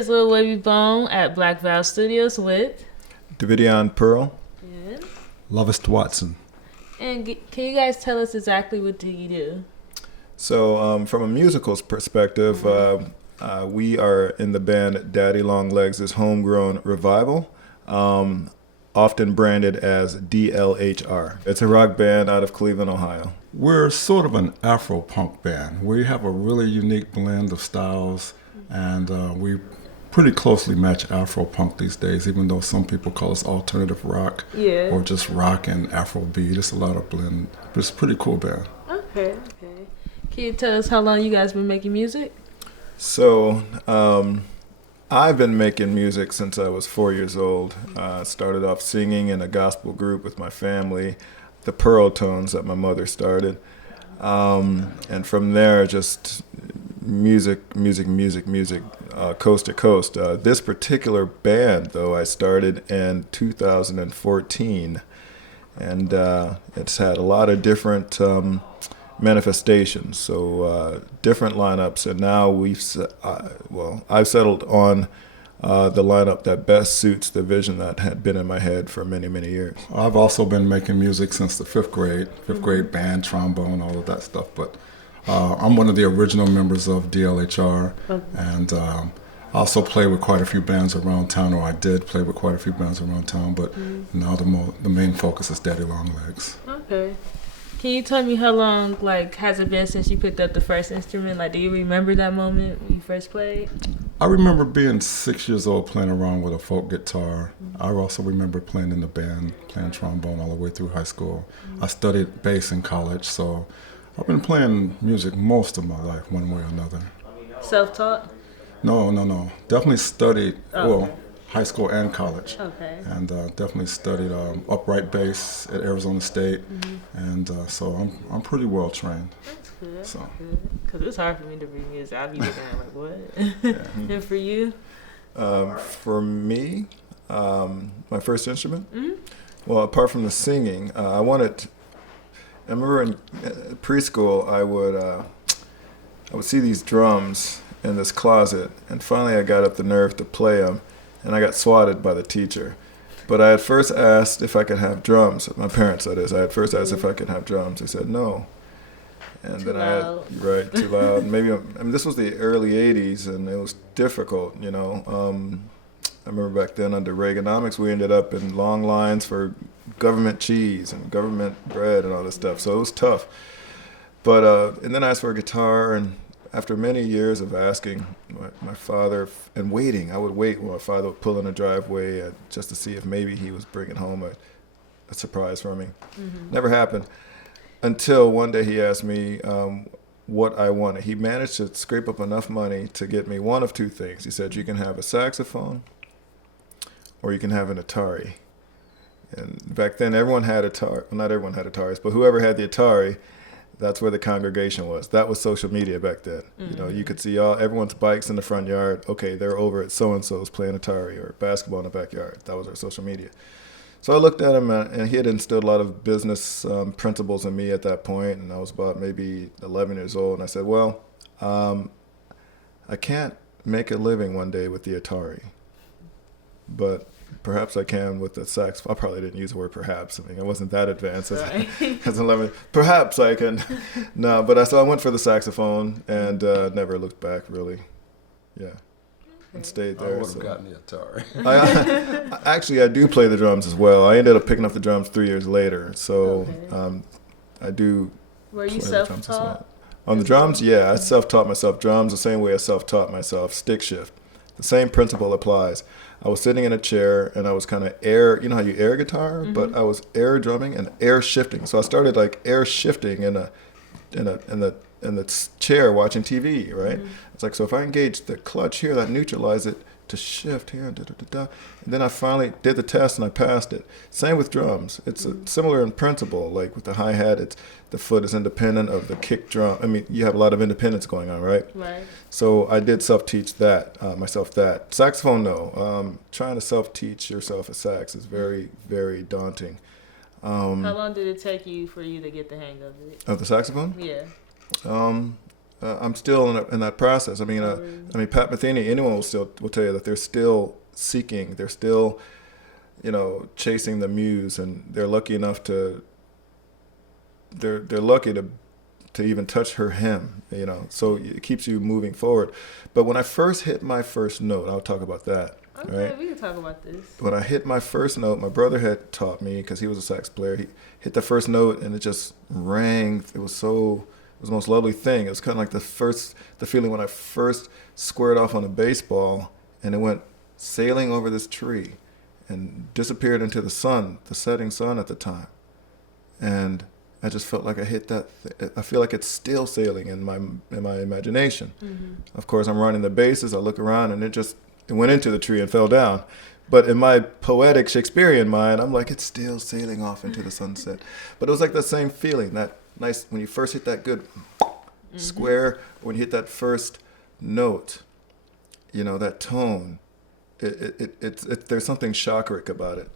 is Lil Wavy Bone at Black Val Studios with Davidion Pearl. and, Lovest Watson. can you guys tell us exactly what do you do? So, from a musicals perspective, we are in the band Daddy Longleg's Homegrown Revival, often branded as DLHR. It's a rock band out of Cleveland, Ohio. We're sort of an Afro-punk band. We have a really unique blend of styles, and we pretty closely match Afro-punk these days, even though some people call us alternative rock or just rock and Afrobeat. It's a lot of blend, but it's a pretty cool band. Okay. Can you tell us how long you guys been making music? So, I've been making music since I was 4 years old. Started off singing in a gospel group with my family, the Pearl Tones that my mother started. And from there, just music, coast to coast. This particular band, though, I started in 2014. And it's had a lot of different manifestations, so different lineups, and now I've settled on the lineup that best suits the vision that had been in my head for many years. I've also been making music since the fifth grade band, trombone, all of that stuff, but I'm one of the original members of DLHR, and I also play with quite a few bands around town, or I did play with quite a few bands around town, but now the main focus is Daddy Longlegs. Okay. Can you tell me how long, has it been since you picked up the first instrument? Do you remember that moment when you first played? I remember being 6 years old playing around with a folk guitar. I also remember playing in the band, playing trombone all the way through high school. I studied bass in college, so I've been playing music most of my life, one way or another. Self-taught? No. Definitely studied, high school and college. Okay. And definitely studied upright bass at Arizona State. And so I'm pretty well trained. That's good. So. Because it's hard for me to read music. I'll be looking at what? And for you? For me, my first instrument? Well, apart from the singing, I remember in preschool, I would see these drums in this closet, and finally I got up the nerve to play them, and I got swatted by the teacher. But I had first asked if I could have drums. My parents, that is. I had first asked if I could have drums. They said no. And too then loud. Too loud. Maybe this was the early '80s, and it was difficult. I remember back then under Reaganomics, we ended up in long lines for government cheese and government bread and all this stuff. So it was tough. But and then I asked for a guitar, and after many years of asking my father and waiting, I would wait when my father would pull in the driveway just to see if maybe he was bringing home a surprise for me. Never happened until one day he asked me what I wanted. He managed to scrape up enough money to get me one of two things. He said, you can have a saxophone or you can have an Atari. And back then everyone had Atari. Well, not everyone had Ataris, but whoever had the Atari, that's where the congregation was. That was social media back then. You could see everyone's bikes in the front yard. Okay, they're over at so-and-so's playing Atari or basketball in the backyard. That was our social media. So I looked at him, and he had instilled a lot of business principles in me at that point, and I was about maybe 11 years old. And I said, well, I can't make a living one day with the Atari, but perhaps I can with the saxophone. I probably didn't use the word perhaps. I mean, it wasn't that advanced as 11. Perhaps I can. No, but so I went for the saxophone and never looked back, really. Yeah. And stayed there. I would have gotten the Atari. I do play the drums as well. I ended up picking up the drums 3 years later. So I do. Were you play the drums as self-taught? well. On the drums, yeah. I self-taught myself drums the same way I self-taught myself stick shift. The same principle applies. I was sitting in a chair and I was kind of you know how you air guitar, but I was air drumming and air shifting. So I started air shifting in the chair watching TV, right? It's so if I engage the clutch here, that neutralize it to shift here, and then I finally did the test and I passed it. Same with drums. It's similar in principle. Like with the hi-hat, the foot is independent of the kick drum. I mean, you have a lot of independence going on, right? Right. So I did self-teach myself that. Saxophone, no. Trying to self-teach yourself a sax is very, very daunting. How long did it take you for you to get the hang of it? Of the saxophone? Yeah. I'm still in that process. I mean, Pat Metheny, anyone will tell you that they're still seeking. They're still, chasing the muse, and they're lucky enough to. They're lucky to even touch her hem, So it keeps you moving forward. But when I first hit my first note, I'll talk about that. Okay, right? We can talk about this. When I hit my first note, my brother had taught me because he was a sax player. He hit the first note and it just rang. It was the most lovely thing. It was kind of like the feeling when I first squared off on a baseball and it went sailing over this tree and disappeared into the sun, the setting sun at the time. And I just felt like I hit that. I feel like it's still sailing in my imagination. Mm-hmm. Of course, I'm running the bases. I look around and it went into the tree and fell down. But in my poetic Shakespearean mind, I'm like, it's still sailing off into the sunset. But it was like the same feeling, that nice, when you first hit that good square, when you hit that first note, that tone, there's something chakric about it.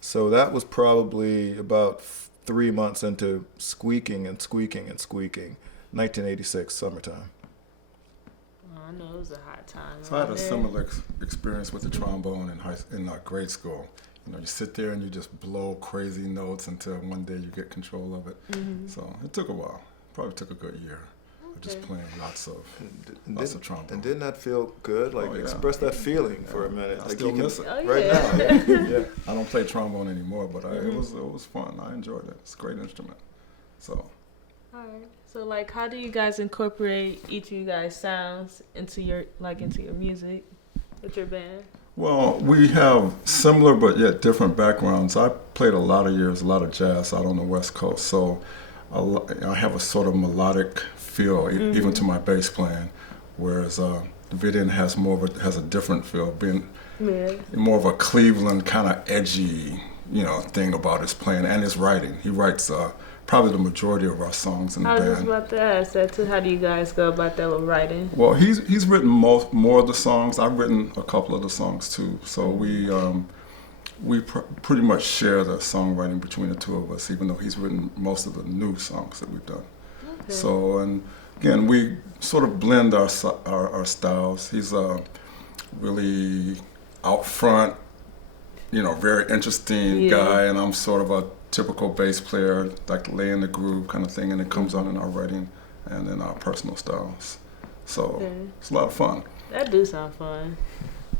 So that was probably about 3 months into squeaking and squeaking and squeaking, 1986, summertime. I know it was a hot time. So I had a similar experience with the trombone in grade school. You sit there and you just blow crazy notes until one day you get control of it. Mm-hmm. So it took a while. Probably took a good year of just playing lots of trombone. And didn't that feel good? Express that feeling for a minute. I still miss it right now. Yeah. I don't play trombone anymore, but it was fun. I enjoyed it. It's a great instrument. So. All right. So, how do you guys incorporate each of you guys' sounds into your music with your band? Well, we have similar but yet different backgrounds. I played a lot of jazz out on the West Coast, so I have a sort of melodic feel even to my bass playing, whereas Vivian has a different feel, being more of a Cleveland kind of edgy, thing about his playing and his writing. He writes probably the majority of our songs in the band. I was just about to ask that too. How do you guys go about that with writing? Well, he's written more of the songs. I've written a couple of the songs too. So we pretty much share the songwriting between the two of us, even though he's written most of the new songs that we've done. Okay. So, and again, we sort of blend our styles. He's really out front, very interesting guy, and I'm sort of a typical bass player, like lay in the groove kind of thing, and it comes out in our writing and in our personal styles. So it's a lot of fun. That do sound fun.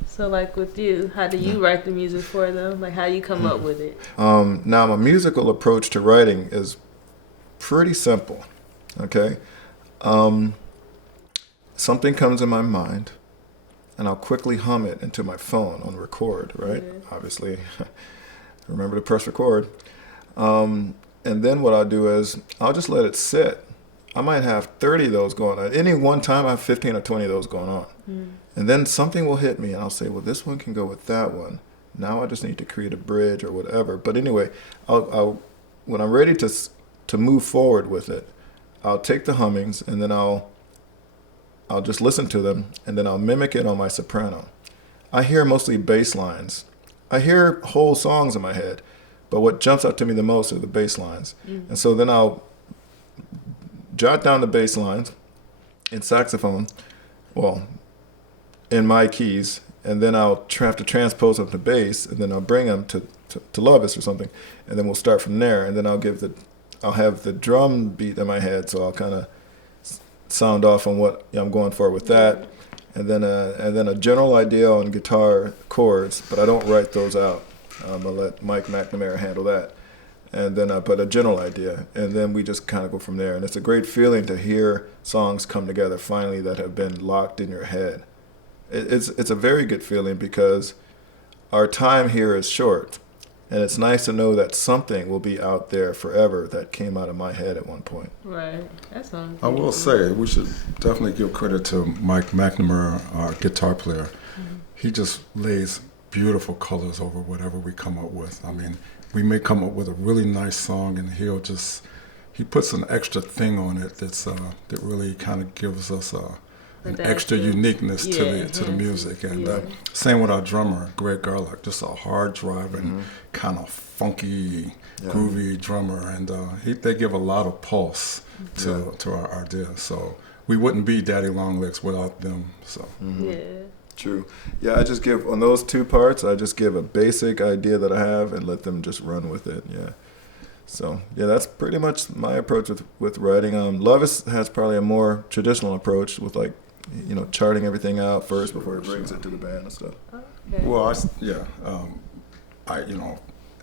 So with you, how do you write the music for them? How do you come up with it? Now, my musical approach to writing is pretty simple, okay? Something comes in my mind, and I'll quickly hum it into my phone on record, right? Mm-hmm. Obviously, remember to press record. And then what I'll do is I'll just let it sit. I might have 30 of those going on. At any one time, I have 15 or 20 of those going on. Mm. And then something will hit me, and I'll say, well, this one can go with that one. Now I just need to create a bridge or whatever. But anyway, I'll when I'm ready to move forward with it, I'll take the hummings, and then I'll just listen to them, and then I'll mimic it on my soprano. I hear mostly bass lines. I hear whole songs in my head, but what jumps out to me the most are the bass lines. Mm. And so then I'll jot down the bass lines in saxophone, in my keys, and then I'll have to transpose them to bass, and then I'll bring them to Lovis or something, and then we'll start from there. And then I'll have the drum beat in my head, so I'll kind of sound off on what I'm going for with that, and then a general idea on guitar chords, but I don't write those out. I'll let Mike McNamara handle that. And then I put a general idea, and then we just kind of go from there. And it's a great feeling to hear songs come together finally that have been locked in your head. It's a very good feeling because our time here is short, and it's nice to know that something will be out there forever that came out of my head at one point. Right. That sounds good. I will say we should definitely give credit to Mike McNamara, our guitar player. Mm-hmm. He just lays beautiful colors over whatever we come up with. I mean, we may come up with a really nice song, and he puts an extra thing on it that really kind of gives us an extra uniqueness to the music. And same with our drummer, Greg Garlock, just a hard driving, kind of funky, groovy drummer, and they give a lot of pulse to our idea. So we wouldn't be Daddy Longlegs without them. So Yeah. True. Yeah, I just give on those two parts. I just give a basic idea that I have and let them just run with it. Yeah. So yeah, that's pretty much my approach with writing. Lovis has probably a more traditional approach with like, charting everything out first before he brings it to the band and stuff. Okay. well, I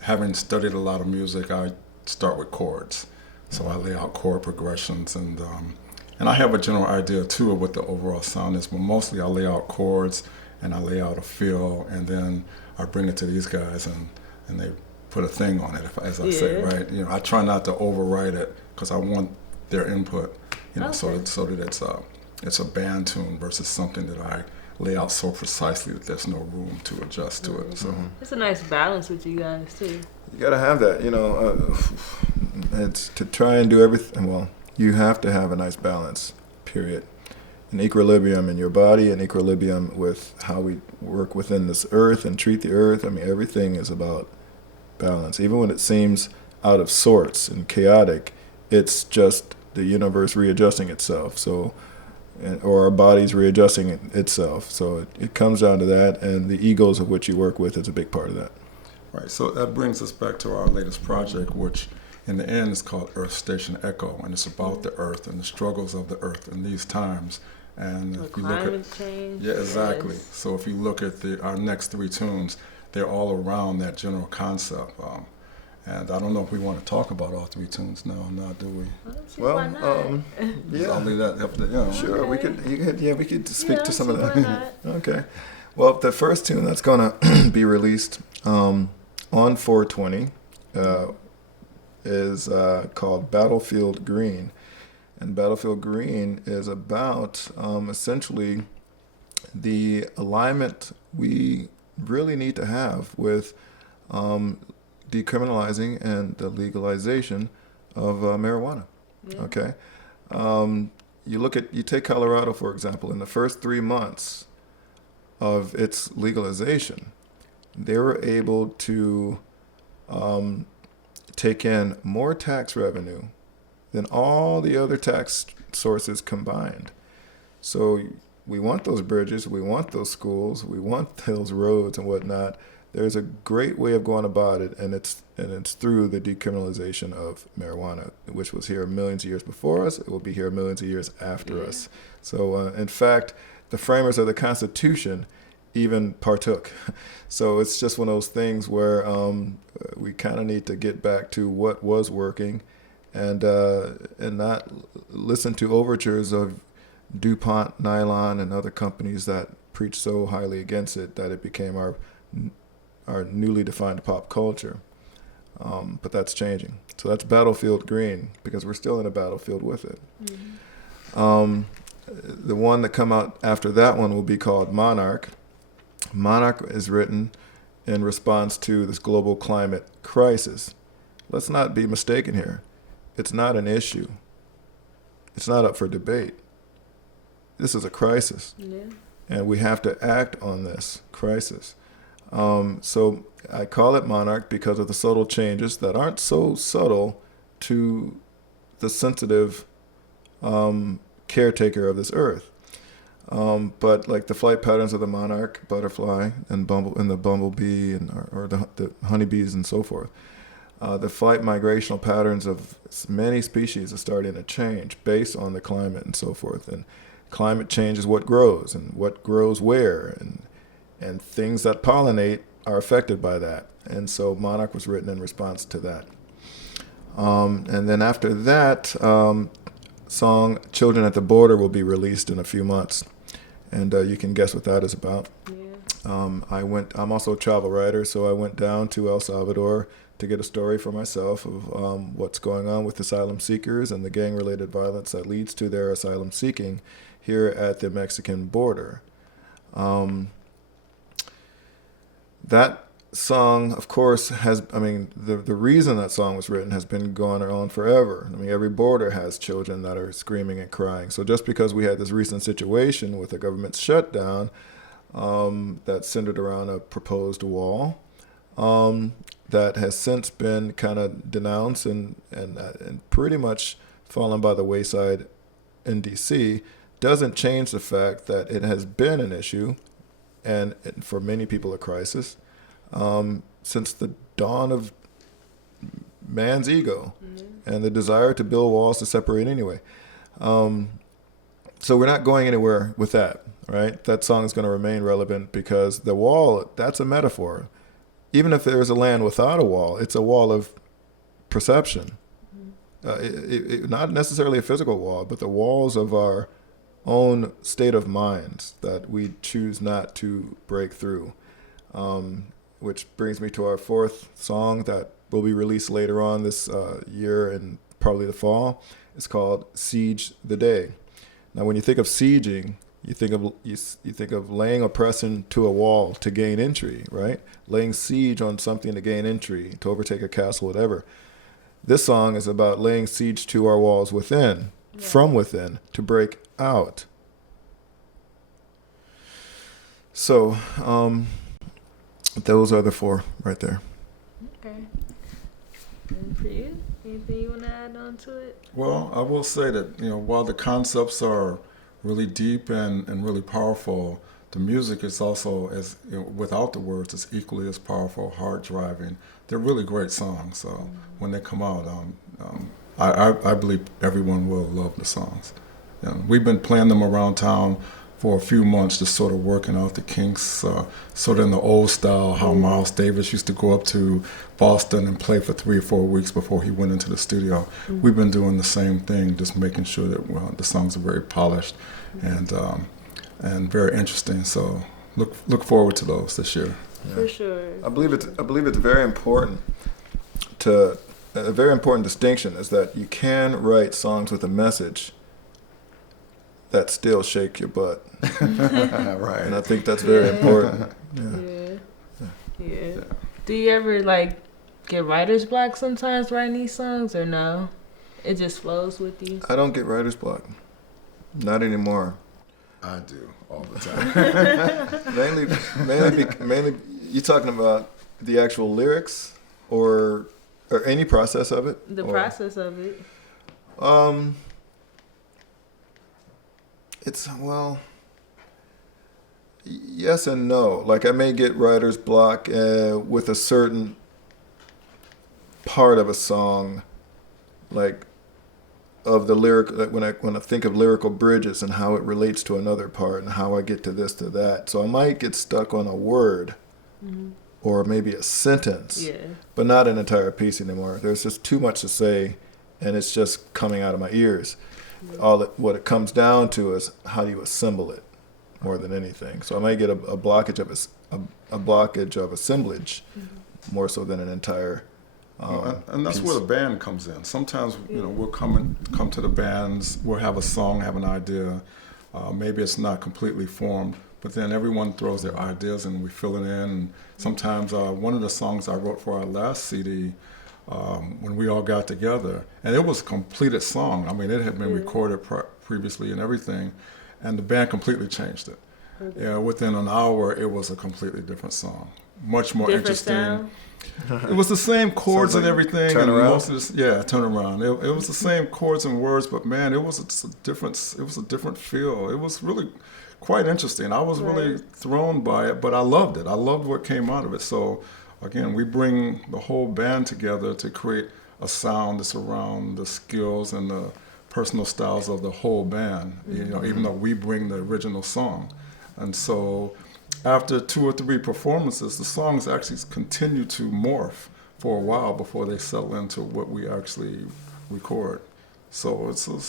having studied a lot of music, I start with chords. So I lay out chord progressions and I have a general idea too of what the overall sound is, but mostly I lay out chords and I lay out a feel, and then I bring it to these guys and they put a thing on it, as I say, right? I try not to overwrite it because I want their input, so that it's a band tune versus something that I lay out so precisely that there's no room to adjust to it. So It's a nice balance with you guys too. You gotta have that, it's to try and do everything. Well, you have to have a nice balance, period. An equilibrium in your body, an equilibrium with how we work within this earth and treat the earth. I mean, everything is about balance. Even when it seems out of sorts and chaotic, it's just the universe readjusting itself. So, or our body's readjusting itself. So it comes down to that, and the egos of which you work with is a big part of that. right, so that brings us back to our latest project, which in the end is called Earth Station Echo, and it's about the Earth and the struggles of the Earth in these times. And if you look at Climate change. yeah, exactly. Yes. So if you look at our next three tunes, they're all around that general concept. And I don't know if we want to talk about all three tunes now or not, do we? I don't see Well, why not. I'll leave that up to Sure, we could. We could speak Yeah, to some of see why that. Okay. Well, the first tune that's gonna be released on 420 is called Battlefield Green, and Battlefield Green is about essentially the alignment we really need to have with decriminalizing and the legalization of marijuana. Yeah. Okay. You take Colorado, for example. In the first 3 months of its legalization, they were able to take in more tax revenue than all the other tax sources combined. So we want those bridges, we want those schools, we want those roads and whatnot. There's a great way of going about it, and it's through the decriminalization of marijuana, which was here millions of years before us. It will be here millions of years after us. So, in fact, the framers of the Constitution even partook. So it's just one of those things where we kind of need to get back to what was working, and not listen to overtures of DuPont, Nylon, and other companies that preach so highly against it that it became our newly defined pop culture. But that's changing. So that's Battlefield Green, because we're still in a battlefield with it. Mm-hmm. The one that come out after that one will be called Monarch. Monarch is written in response to this global climate crisis. Let's not be mistaken here. It's not an issue. It's not up for debate. This is a crisis. Yeah. And we have to act on this crisis. So I call it Monarch because of the subtle changes that aren't so subtle to the sensitive caretaker of this earth. But like the flight patterns of the monarch butterfly and the bumblebee or the honeybees and so forth, the flight migrational patterns of many species are starting to change based on the climate and so forth. And climate change is what grows and what grows where, and things that pollinate are affected by that. And so Monarch was written in response to that. And then after that, song Children at the Border will be released in a few months. And you can guess what that is about. Yeah. I'm also a travel writer, so I went down to El Salvador to get a story for myself of what's going on with asylum seekers and the gang-related violence that leads to their asylum seeking here at the Mexican border. That song, of course, the reason that song was written has been going on forever. I mean, every border has children that are screaming and crying. So just because we had this recent situation with a government shutdown that centered around a proposed wall that has since been kind of denounced and pretty much fallen by the wayside in DC doesn't change the fact that it has been an issue, and for many people a crisis, since the dawn of man's ego and the desire to build walls to separate anyway. So we're not going anywhere with that, right? That song is going to remain relevant because the wall, that's a metaphor. Even if there's a land without a wall, it's a wall of perception. Not necessarily a physical wall, but the walls of our own state of minds that we choose not to break through. Which brings me to our fourth song that will be released later on this year and probably the fall. It's called Siege the Day. Now, when you think of sieging, you think of laying oppression to a wall to gain entry, right? Laying siege on something to gain entry, to overtake a castle, whatever. This song is about laying siege to our walls within, from within, to break out. So, those are the four right there. Okay. And for you, anything you want to add on to it? Well, I will say that, while the concepts are really deep and really powerful, the music is also, as without the words, it's equally as powerful, hard driving. They're really great songs. So when they come out, I believe everyone will love the songs. We've been playing them around town for a few months, just sort of working out the kinks, sort of in the old style, how Miles Davis used to go up to Boston and play for 3 or 4 weeks before he went into the studio. We've been doing the same thing, just making sure that the songs are very polished and very interesting. So look forward to those this year. Yeah. For sure. I believe it's very important a very important distinction is that you can write songs with a message that still shake your butt. Right. And I think that's very important. Yeah. Do you ever get writer's block sometimes writing these songs, or no? It just flows with you? I don't get writer's block. Not anymore. I do all the time. mainly you talking about the actual lyrics or any process of it? The process of it. It's, yes and no. I may get writer's block with a certain part of a song, of the lyric, when I think of lyrical bridges and how it relates to another part and how I get to this to that. So I might get stuck on a word or maybe a sentence, but not an entire piece anymore. There's just too much to say, and it's just coming out of my ears. What it comes down to is how do you assemble it more than anything. So I might get a blockage of assemblage more so than an entire. And that's piece. where the band comes in. Sometimes we'll come to the bands. We'll have a song, have an idea. Maybe it's not completely formed, but then everyone throws their ideas and we fill it in. And sometimes one of the songs I wrote for our last CD. When we all got together, and it was a completed song. I mean, it had been recorded previously and everything, and the band completely changed it. Within an hour, it was a completely different song, much more interesting. Sound? It was the same chords and everything. Turn around. Turn around. It was the same chords and words, but man, it was a different feel. It was really quite interesting. I was really thrown by it, but I loved it. I loved what came out of it. So. Again, we bring the whole band together to create a sound that's around the skills and the personal styles of the whole band, even though we bring the original song. And so after 2 or 3 performances, the songs actually continue to morph for a while before they settle into what we actually record. So it's a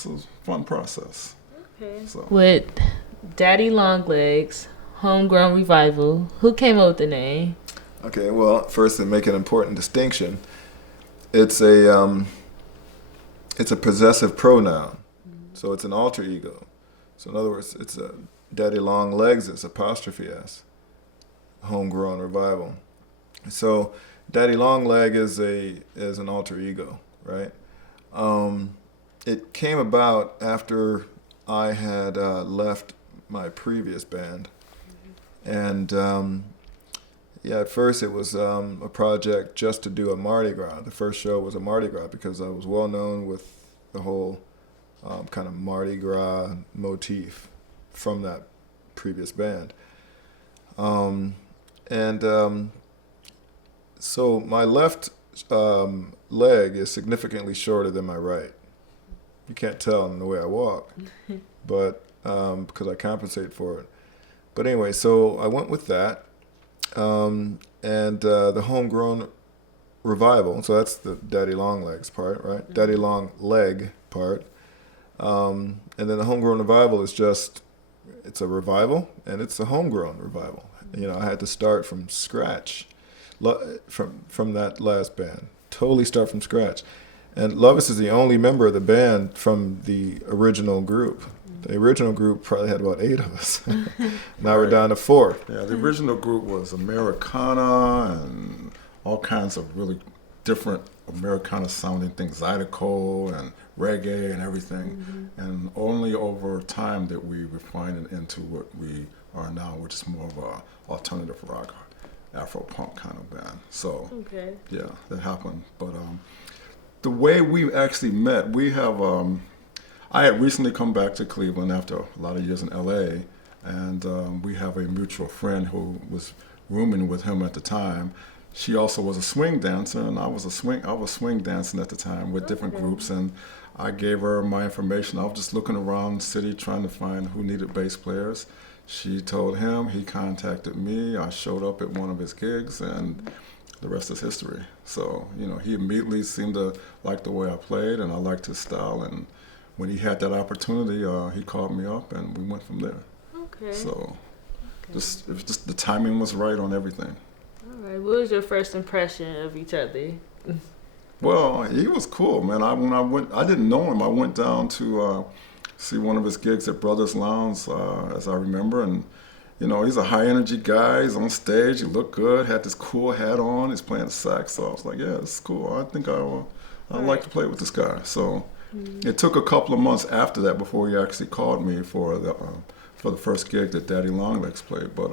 fun process. Okay. So. With Daddy Longleg's Homegrown Revival, who came up with the name? Okay, well, first to make an important distinction, it's a possessive pronoun, so it's an alter ego. So in other words, it's a Daddy Longlegs is apostrophe S, Homegrown Revival. So Daddy Longleg is an alter ego, right? It came about after I had left my previous band, and. At first it was a project just to do a Mardi Gras. The first show was a Mardi Gras because I was well known with the whole kind of Mardi Gras motif from that previous band. So my left leg is significantly shorter than my right. You can't tell in the way I walk, but because I compensate for it. But anyway, so I went with that, and the Homegrown revival. So that's the Daddy Longlegs part, right? Mm-hmm. Daddy Long Leg part, and then the Homegrown revival is just, it's a revival and it's a homegrown revival. You know, I had to start from scratch, from that last band. Totally start from scratch. And Lovis is the only member of the band from the original group. The original group probably had about 8 of us. Now we're down to 4. Yeah, the original group was Americana and all kinds of really different Americana sounding things, Zydeco and reggae and everything. Mm-hmm. And only over time did we refine it into what we are now, which is more of a alternative rock, Afro-punk kind of band. So, yeah, that happened. But the way we actually met, we have, I had recently come back to Cleveland after a lot of years in LA, and we have a mutual friend who was rooming with him at the time. She also was a swing dancer, and I was swing dancing at the time with different groups, and I gave her my information. I was just looking around the city trying to find who needed bass players. She told him, he contacted me, I showed up at one of his gigs, and the rest is history. So, you know, he immediately seemed to like the way I played, and I liked his style, and when he had that opportunity, he called me up, and we went from there. Okay. So, just the timing was right on everything. All right. What was your first impression of each other? Well, he was cool, man. I didn't know him. I went down to see one of his gigs at Brothers Lounge, as I remember, and you know, he's a high energy guy. He's on stage. He looked good. Had this cool hat on. He's playing the sax. So I was like, yeah, this is cool. I think I'd like to play with this guy. So it took a couple of months after that before he actually called me for the first gig that Daddy Longlegs played. But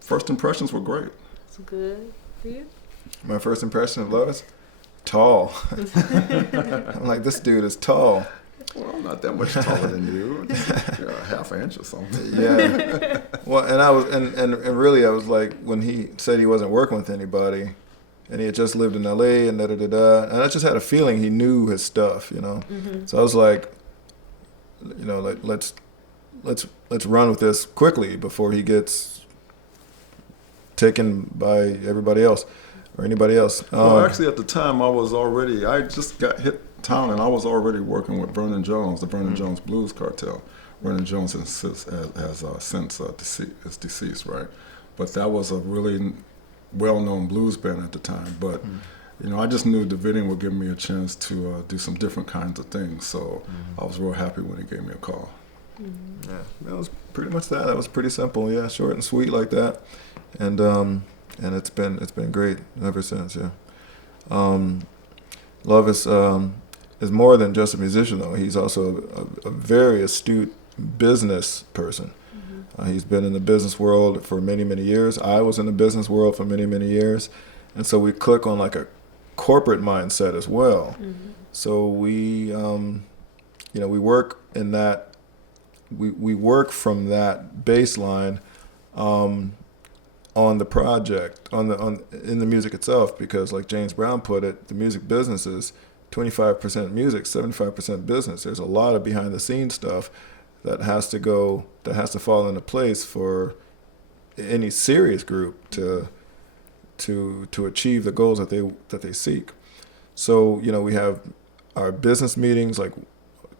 first impressions were great. That's good. For you? My first impression of Lovis? Tall. I'm like, this dude is tall. Well, I'm not that much taller than you. Half an inch or something. Yeah. Well, and I was, and really, I was like, when he said he wasn't working with anybody, and he had just lived in LA and da-da-da-da, and I just had a feeling he knew his stuff, you know. Mm-hmm. So I was like, you know, like let's run with this quickly before he gets taken by everybody else or anybody else. Well, actually, at the time, I just got hit town, and I was already working with Vernon Jones, the Vernon Jones Blues Cartel. Vernon Jones has since deceased, right? But that was a really well-known blues band at the time. But you know, I just knew Davidian would give me a chance to do some different kinds of things. So I was real happy when he gave me a call. Yeah, that was pretty much that. That was pretty simple. Yeah, short and sweet like that, and it's been great ever since. Yeah, Lovis is more than just a musician, though. He's also a very astute business person. Mm-hmm. He's been in the business world for many, many years. I was in the business world for many, many years. And so we click on like a corporate mindset as well. Mm-hmm. So we work in that, we work from that baseline on the project, in the music itself, because like James Brown put it, the music business is 25% music, 75% business. There's a lot of behind the scenes stuff that has to fall into place for any serious group to achieve the goals that they seek. So, you know, we have our business meetings, like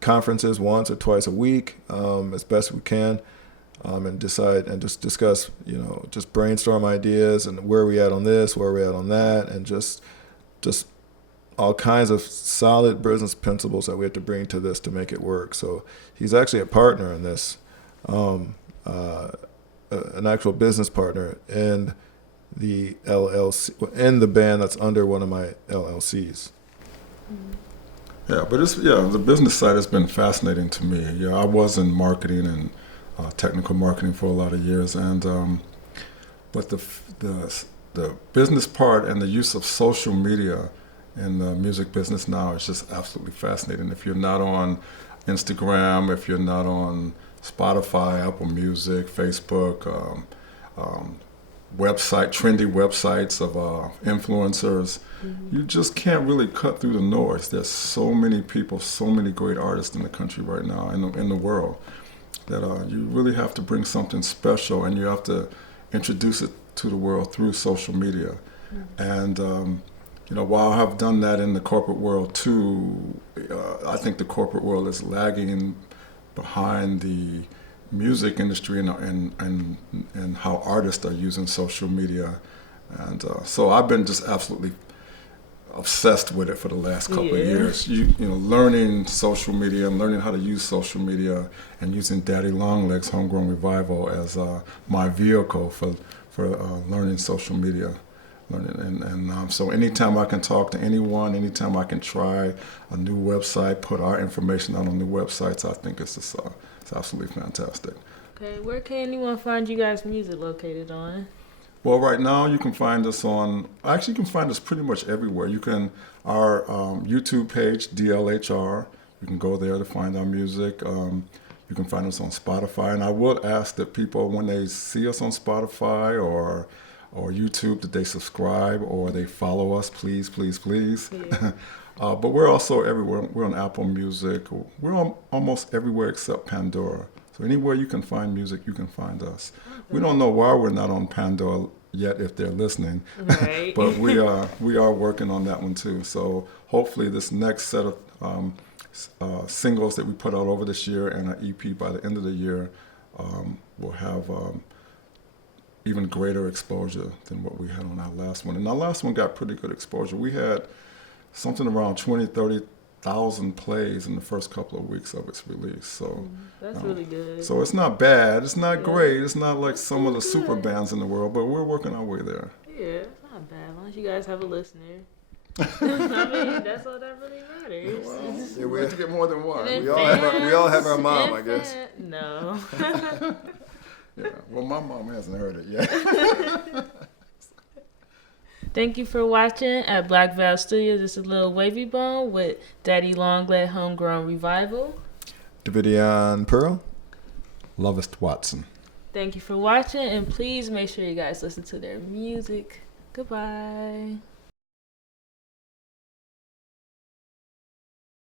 conferences once or twice a week, as best we can, and decide and just discuss, you know, just brainstorm ideas and where are we at on this, where are we at on that, and just all kinds of solid business principles that we have to bring to this to make it work. So he's actually a partner in this, an actual business partner in the LLC, in the band that's under one of my LLCs. Yeah, but the business side has been fascinating to me. Yeah, I was in marketing and technical marketing for a lot of years, and but the business part and the use of social media in the music business now is just absolutely fascinating. If you're not on Instagram, if you're not on Spotify, Apple Music, Facebook, trendy websites of influencers, you just can't really cut through the noise. There's so many people, so many great artists in the country right now, in the world, that you really have to bring something special, and you have to introduce it to the world through social media. And while I've done that in the corporate world too, I think the corporate world is lagging behind the music industry and how artists are using social media. And so I've been just absolutely obsessed with it for the last couple of years. Learning social media and learning how to use social media, and using Daddy Longleg's Homegrown Revival as my vehicle for learning social media. So anytime I can talk to anyone, anytime I can try a new website, put our information out on new websites, I think it's absolutely fantastic. Okay, where can anyone find you guys' music located on? Well, right now you can find us you can find us pretty much everywhere. Our YouTube page, DLHR, you can go there to find our music. You can find us on Spotify, and I would ask that people, when they see us on Spotify or YouTube, that they subscribe or they follow us, please. Yeah. But we're also everywhere. We're on Apple Music. We're on almost everywhere except Pandora. So anywhere you can find music, you can find us. Okay. We don't know why we're not on Pandora yet, if they're listening. Right. But we are working on that one too. So hopefully this next set of singles that we put out over this year and an EP by the end of the year will have even greater exposure than what we had on our last one. And our last one got pretty good exposure. We had something around 30,000 plays in the first couple of weeks of its release. So that's really good. So it's not bad. It's not great. It's not like some of the super bands in the world, but we're working our way there. Yeah, it's not bad. As long as you guys have a listener. I mean, that's all that really matters. Well, we have to get more than one. We all have our mom, I guess. No. Yeah. Well, my mom hasn't heard it yet. Thank you for watching at Black Veil Studios. This is Lil Wavy Bone with Daddy Longleg Homegrown Revival. Davidian Pearl. Lovest Watson. Thank you for watching, and please make sure you guys listen to their music. Goodbye.